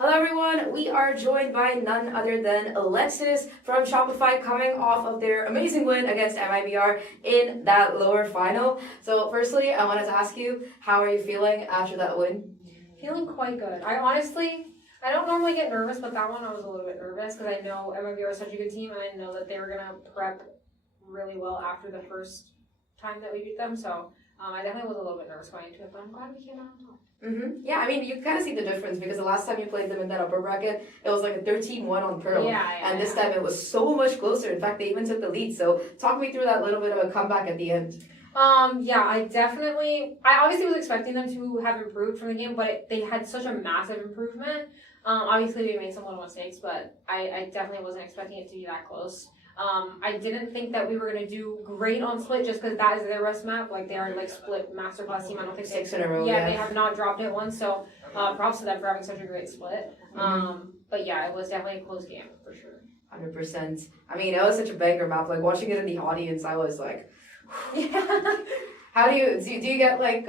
Hello everyone, we are joined by none other than Alexis from Shopify coming off of their amazing win against MIBR in that lower final. So firstly, I wanted to ask you, how are you feeling after that win? Feeling quite good. I don't normally get nervous, but that one I was a little bit nervous because I know MIBR is such a good team and I know that they were going to prep really well after the first time that we beat them. So I definitely was a little bit nervous going into it, but I'm glad we came out on top. Yeah, I mean, you kind of see the difference because the last time you played them in that upper bracket, it was like a 13-1 on Pearl. And this time it was so much closer. In fact, they even took the lead. So talk me through that little bit of a comeback at the end. I obviously was expecting them to have improved from the game, but they had such a massive improvement. Obviously we made some little mistakes, but I definitely wasn't expecting it to be that close. I didn't think that we were going to do great on split just because that is their rest map. Like, they are like split masterclass team. I don't think 6 in a row. Yeah, they have not dropped it once. So props to them for having such a great split. But yeah, it was definitely a close game for sure. 100%. I mean, it was such a banger map. Like, watching it in the audience, I was like, yeah. How do you get like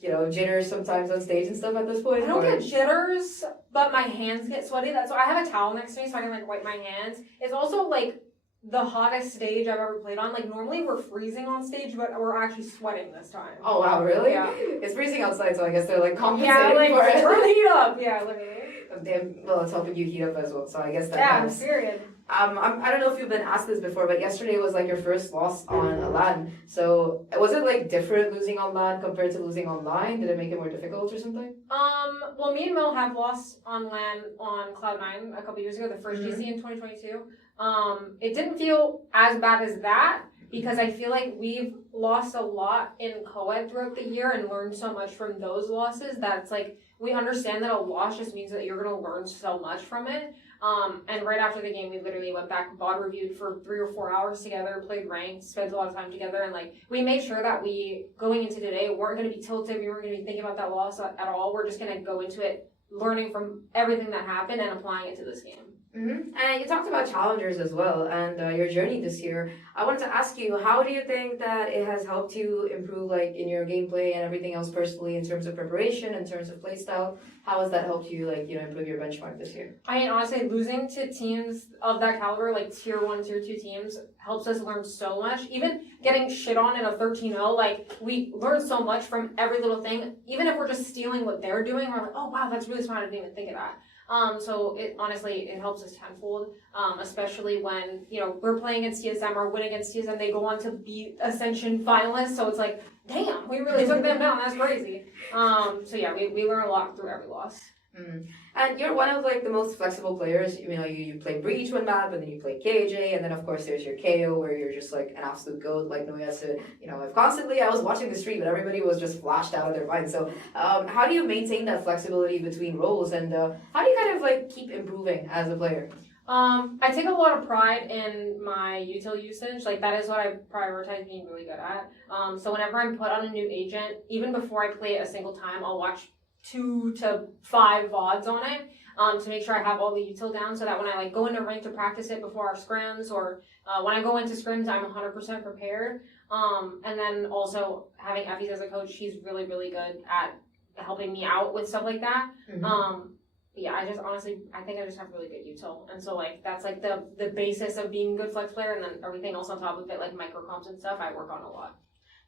jitters sometimes on stage and stuff at this point? I don't get jitters, but my hands get sweaty. That's why I have a towel next to me so I can like wipe my hands. It's also like the hottest stage I've ever played on. Like, normally we're freezing on stage, but we're actually sweating this time. Oh wow, really? Yeah. It's freezing outside, so I guess they're like compensating for it. Turn the heat up. Yeah, literally. Well, it's helping you heat up as well, so I guess that helps. Period. I don't know if you've been asked this before, but yesterday was like your first loss on a LAN. So was it like different losing on LAN compared to losing online? Did it make it more difficult or something? Well, me and Mel have lost on LAN on Cloud9 a couple years ago, the first GC in 2022. It didn't feel as bad as that because I feel like we've lost a lot in co-ed throughout the year and learned so much from those losses that it's like we understand that a loss just means that you're going to learn so much from it. And right after the game, we literally went back, VOD reviewed for 3 or 4 hours together, played ranked, spent a lot of time together, and like we made sure that we, going into today, weren't going to be tilted, we weren't going to be thinking about that loss at all. We're just going to go into it learning from everything that happened and applying it to this game. And you talked about challengers as well and your journey this year. I wanted to ask you, how do you think that it has helped you improve like in your gameplay and everything else personally in terms of preparation, in terms of playstyle? How has that helped you improve your benchmark this year? I mean, honestly, losing to teams of that caliber, like tier 1, tier 2 teams, helps us learn so much. Even getting shit on in a 13-0, like we learn so much from every little thing. Even if we're just stealing what they're doing, we're like, oh wow, that's really smart, I didn't even think of that. So it honestly, it helps us tenfold, especially when, we're playing against TSM or win against TSM, they go on to be Ascension finalists, so it's like, damn, we really took them down, that's crazy. So yeah, we learn a lot through every loss. And you're one of like the most flexible players. You play Breach one map, and then you play KJ, and then of course there's your KO where you're just like an absolute goat. Like Noyasu, I was watching the stream, but everybody was just flashed out of their mind. So how do you maintain that flexibility between roles, and how do you kind of like keep improving as a player? I take a lot of pride in my util usage. Like, that is what I prioritize being really good at. So whenever I'm put on a new agent, even before I play it a single time, I'll watch 2 to 5 VODs on it to make sure I have all the util down so that when I like go into rank to practice it before our scrims or when I go into scrims, I'm 100% prepared. And then also having Effie as a coach, she's really, really good at helping me out with stuff like that. But yeah, I think I just have really good util. And so like that's like the basis of being a good flex player, and then everything else on top of it, like micro comps and stuff, I work on a lot.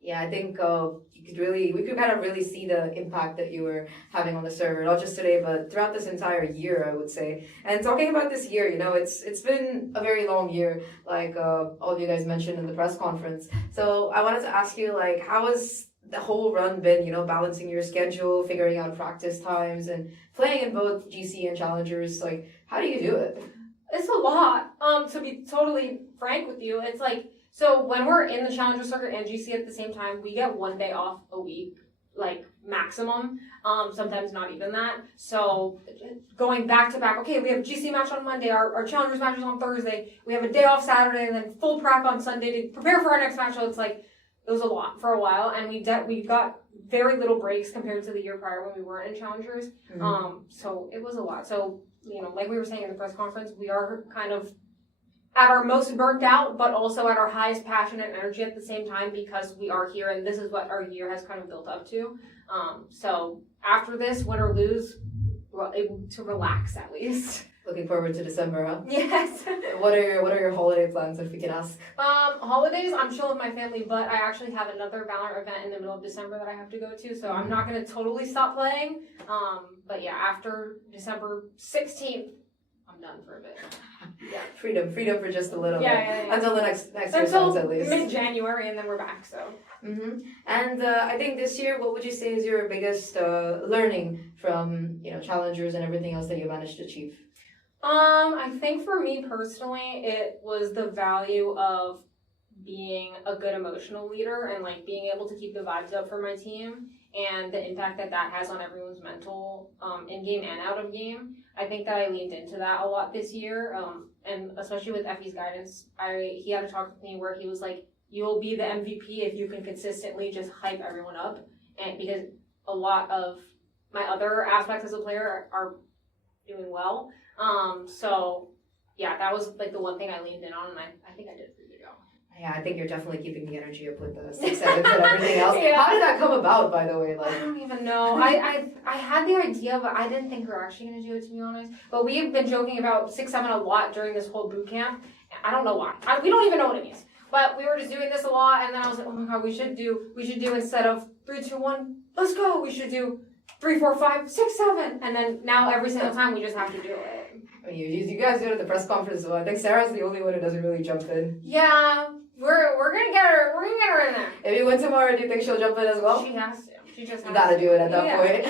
Yeah, I think we could kind of really see the impact that you were having on the server, not just today, but throughout this entire year, I would say. And talking about this year, it's been a very long year, like all of you guys mentioned in the press conference. So I wanted to ask you, like, how has the whole run been, balancing your schedule, figuring out practice times, and playing in both GC and Challengers? Like, how do you do it? It's a lot. To be totally frank with you, it's like, so when we're in the Challenger circuit and GC at the same time, we get 1 day off a week, like maximum. Sometimes not even that. So going back to back, okay, we have GC match on Monday, our Challengers match is on Thursday, we have a day off Saturday, and then full prac on Sunday to prepare for our next match. So it's like, it was a lot for a while, and we got very little breaks compared to the year prior when we weren't in Challengers. So it was a lot. So, like we were saying in the press conference, we are kind of at our most burnt out, but also at our highest passion and energy at the same time because we are here and this is what our year has kind of built up to. So after this, win or lose, able to relax at least. Looking forward to December, huh? Yes. What are your holiday plans, if we can ask? Holidays, I'm chill with my family, but I actually have another Valorant event in the middle of December that I have to go to, so I'm not going to totally stop playing. But yeah, after December 16th, I'm done for a bit. Yeah. Freedom for just a little bit. Yeah. Until the next year Until comes, at least. mid-January, and then we're back, so. And I think this year, what would you say is your biggest learning from, challengers and everything else that you managed to achieve? I think for me personally, it was the value of being a good emotional leader and like being able to keep the vibes up for my team and the impact that has on everyone's mental in game and out of game. I think that I leaned into that a lot this year, and especially with Effie's guidance, he had a talk with me where he was like, "You'll be the MVP if you can consistently just hype everyone up," and because a lot of my other aspects as a player are doing well. So yeah, that was like the one thing I leaned in on, and I think I did a pretty good job. Yeah, I think you're definitely keeping the energy up with the 6-7 and everything else. Yeah. How did that come about, by the way? I don't even know. I had the idea, but I didn't think we were actually going to do it, to be honest. But we've been joking about 6-7 a lot during this whole boot camp. I don't know why. We don't even know what it means. But we were just doing this a lot, and then I was like, oh my god, we should do instead of 3, 2, 1, let's go. We should do 3, 4, 5, 6, 7, and then now every single time we just have to do it. You guys do it at the press conference as well. I think Sarah's the only one who doesn't really jump in. Yeah, we're gonna get her. We're gonna get her in there. If you win tomorrow, do you think she'll jump in as well? She has to. She just has you gotta do it at that point.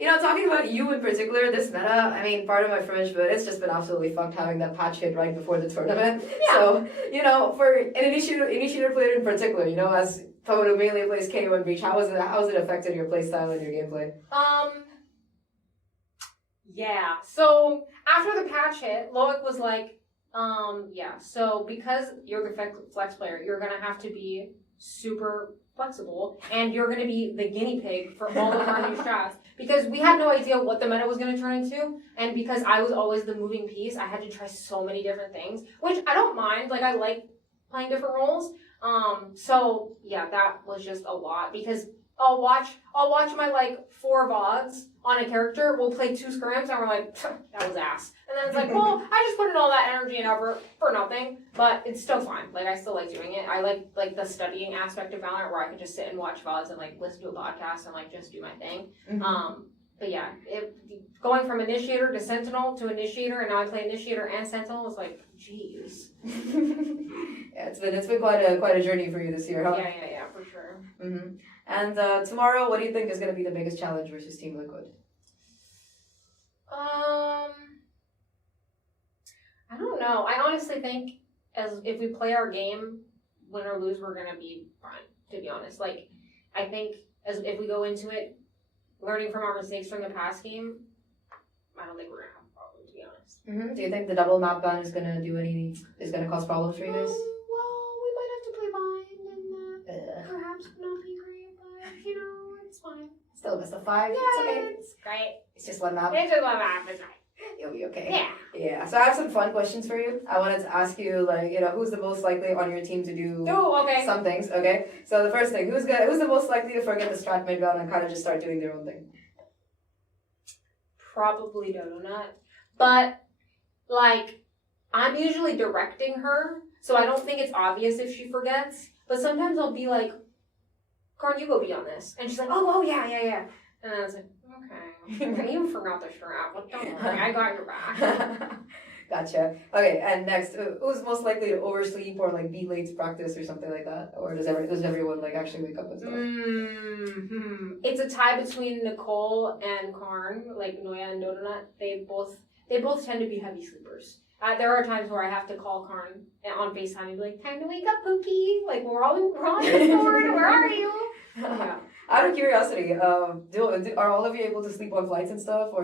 Yeah. Talking about you in particular, this meta, pardon my French, but it's just been absolutely fucked having that patch hit right before the tournament. Yeah. So, for an initiator player in particular, as someone who mainly plays KO and Breach, how has it affected your playstyle and your gameplay? Yeah. So after the patch hit, Loic was like, so because you're the flex player, you're gonna have to be super flexible, and you're gonna be the guinea pig for all of our new strats. Because we had no idea what the meta was gonna turn into, and because I was always the moving piece, I had to try so many different things, which I don't mind. Like, I like playing different roles. So yeah, that was just a lot because I'll watch my 4 VODs on a character. We'll play 2 scrims and we're like, that was ass. And then it's like, well, I just put in all that energy and effort for nothing, but it's still fine. Like, I still like doing it. I like the studying aspect of Valorant where I can just sit and watch VODs and listen to a podcast and just do my thing. But yeah, going from initiator to sentinel to initiator, and now I play initiator and sentinel is like, jeez. Yeah, it's been quite a journey for you this year, huh? Yeah, for sure. And tomorrow, what do you think is going to be the biggest challenge versus Team Liquid? I don't know. I honestly think if we play our game, win or lose, we're gonna be fine. To be honest, I think if we go into it learning from our mistakes from the past game, I don't think we're gonna have a problem. To be honest. Do you think the double map ban is gonna cause problems for you guys? Well, we might have to play bind and perhaps not be great, but it's fine. Still best of 5. Yeah, it's okay. It's great. It's just one map. It's just one map. It's right. You'll be okay. Yeah. So I have some fun questions for you. I wanted to ask you, who's the most likely on your team to do some things? Okay. So the first thing, who's the most likely to forget the strat mid round and kind of just start doing their own thing? Probably Donut, but I'm usually directing her, so I don't think it's obvious if she forgets. But sometimes I'll be like, "Karn, you go be on this," and she's like, "Oh yeah," and then it's like, "Okay, you forgot the strat, but don't worry, I got your back." Gotcha. Okay, and next, who's most likely to oversleep or be late to practice or something like that? Or does everyone actually wake up and stuff? It's a tie between Nicole and Karn, Noya and Donut. They both tend to be heavy sleepers. There are times where I have to call Karn on FaceTime and be like, "Time to wake up, Pookie. We're on Discord. Where are you?" Yeah. Out of curiosity, are all of you able to sleep on flights and stuff, or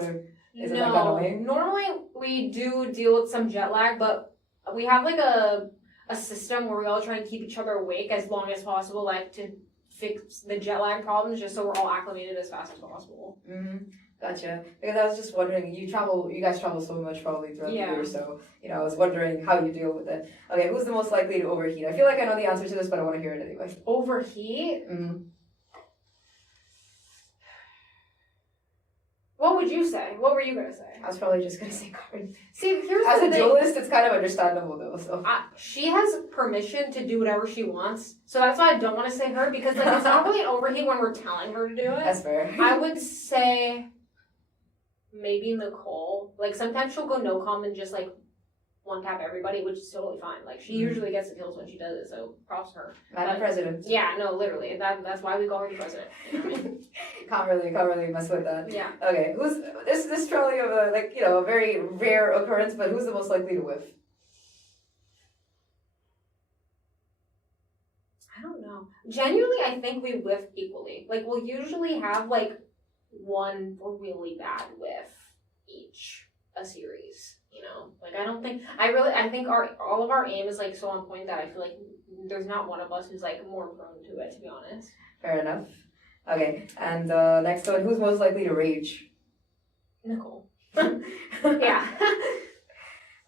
is it that way? Normally we do deal with some jet lag, but we have a system where we all try and keep each other awake as long as possible, to fix the jet lag problems, just so we're all acclimated as fast as possible. Gotcha. Because I was just wondering, you guys travel so much probably throughout the year, so I was wondering how you deal with it. Okay, who's the most likely to overheat? I feel like I know the answer to this, but I want to hear it anyway. Overheat? What would you say? What were you gonna say? I was probably just gonna say card. See, here's As the a thing. duelist, it's kind of understandable though. So She has permission to do whatever she wants, so that's why I don't want to say her because like it's not really an overheat when we're telling her to do it. that's fair. I would say maybe Nicole. Like sometimes she'll go no comm and just like one tap everybody, which is totally fine. Like she usually gets the kills when she does it, so props to her. Madam President. Yeah, no, literally. That's why we call her the president. You know what I mean? Can't really mess with that. Yeah. Okay, who's this probably of a a very rare occurrence, but who's the most likely to whiff? I don't know. Genuinely, I think we whiff equally. Like we'll usually have like one really bad whiff each a series. You know, like I think all of our aim is like so on point that I feel like there's not one of us who's like more prone to it, to be honest. Fair enough. Okay, and next one, who's most likely to rage? Nicole. Yeah.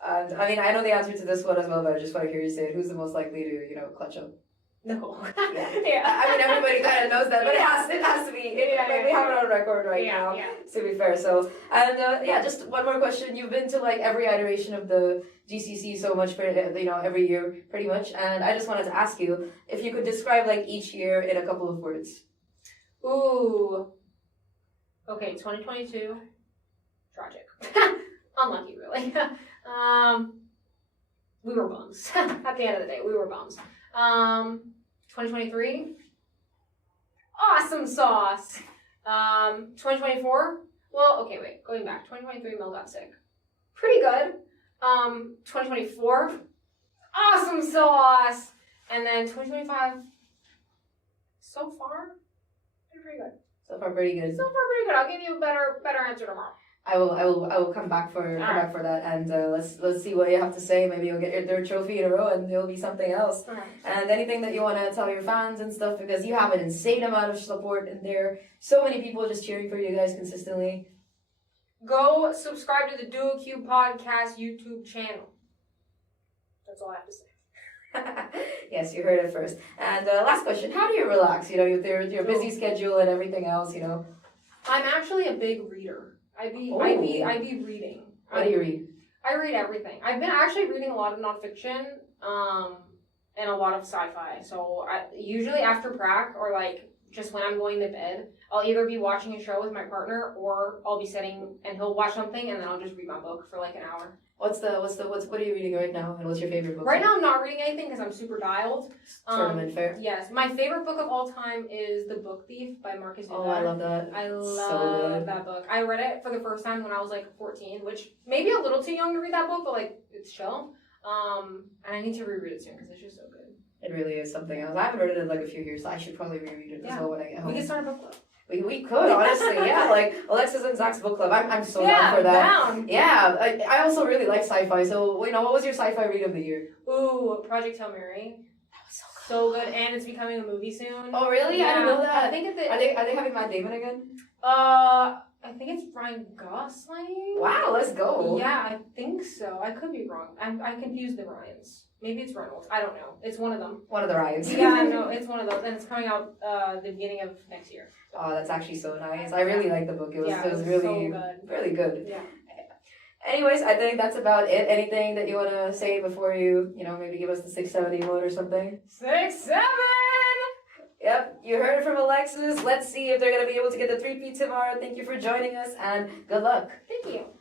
And I mean, I know the answer to this one as well, but I just want to hear you say it. Who's the most likely to clutch up? Nicole. Yeah. I mean, everybody kind of knows that, but it has to be. We have it on record right now. Yeah. To be fair, so and just one more question. You've been to like every iteration of the GCC so much for every year pretty much, and I just wanted to ask you if you could describe like each year in a couple of words. Ooh. Okay, 2022. Tragic. Unlucky, really. We were bums. At the end of the day, we were bums. 2023. Awesome sauce. 2024. Well, okay, wait. Going back. 2023, Mel got sick. Pretty good. 2024. Awesome sauce. And then 2025. So far, pretty good. So far, pretty good. So far, pretty good. I'll give you a better answer tomorrow. I will come back for that, and let's see what you have to say. Maybe you'll get your third trophy in a row, and it'll be something else. Right. And anything that you want to tell your fans and stuff, because you have an insane amount of support, and there are so many people just cheering for you guys consistently. Go subscribe to the Duo Cube Podcast YouTube channel. That's all I have to say. Yes, you heard it first. And last question: how do you relax? With your busy schedule and everything else. I'm actually a big reader. I be reading. What do you read? I read everything. I've been actually reading a lot of nonfiction, and a lot of sci-fi. So usually after prac or like just when I'm going to bed, I'll either be watching a show with my partner or I'll be sitting and he'll watch something and then I'll just read my book for like an hour. What are you reading right now, and what's your favorite book? Right now I'm not reading anything because I'm super dialed. Tournament fair. Yes, my favorite book of all time is The Book Thief by Marcus Duda. Oh, I love that. I love that book. I read it for the first time when I was like 14, which may be a little too young to read that book, but like it's chill. And I need to reread it soon because it's just so good. It really is something else. I haven't read it in like a few years, so I should probably reread it as well when I get home. We can start a book club. We could, honestly, yeah. Like Alexis and Zach's book club. I'm so down for that. Down. Yeah, I also really like sci-fi. So what was your sci-fi read of the year? Ooh, Project Hail Mary. That was so good, and it's becoming a movie soon. Oh really? Yeah. I didn't know that. I think are they having Matt Damon again? I think it's Ryan Gosling. Wow, let's go. Yeah, I think so. I could be wrong. I confused the Ryans. Maybe it's Reynolds. I don't know. It's one of them. One of the Ryans. Yeah, no, it's one of those, and it's coming out the beginning of next year. Oh, that's actually so nice. I really liked the book. It was really, so good. really good. Yeah. Anyways, I think that's about it. Anything that you want to say before you maybe give us the 670 emote or something? 6-7! Yep, you heard it from Alexis. Let's see if they're going to be able to get the 3P tomorrow. Thank you for joining us, and good luck. Thank you.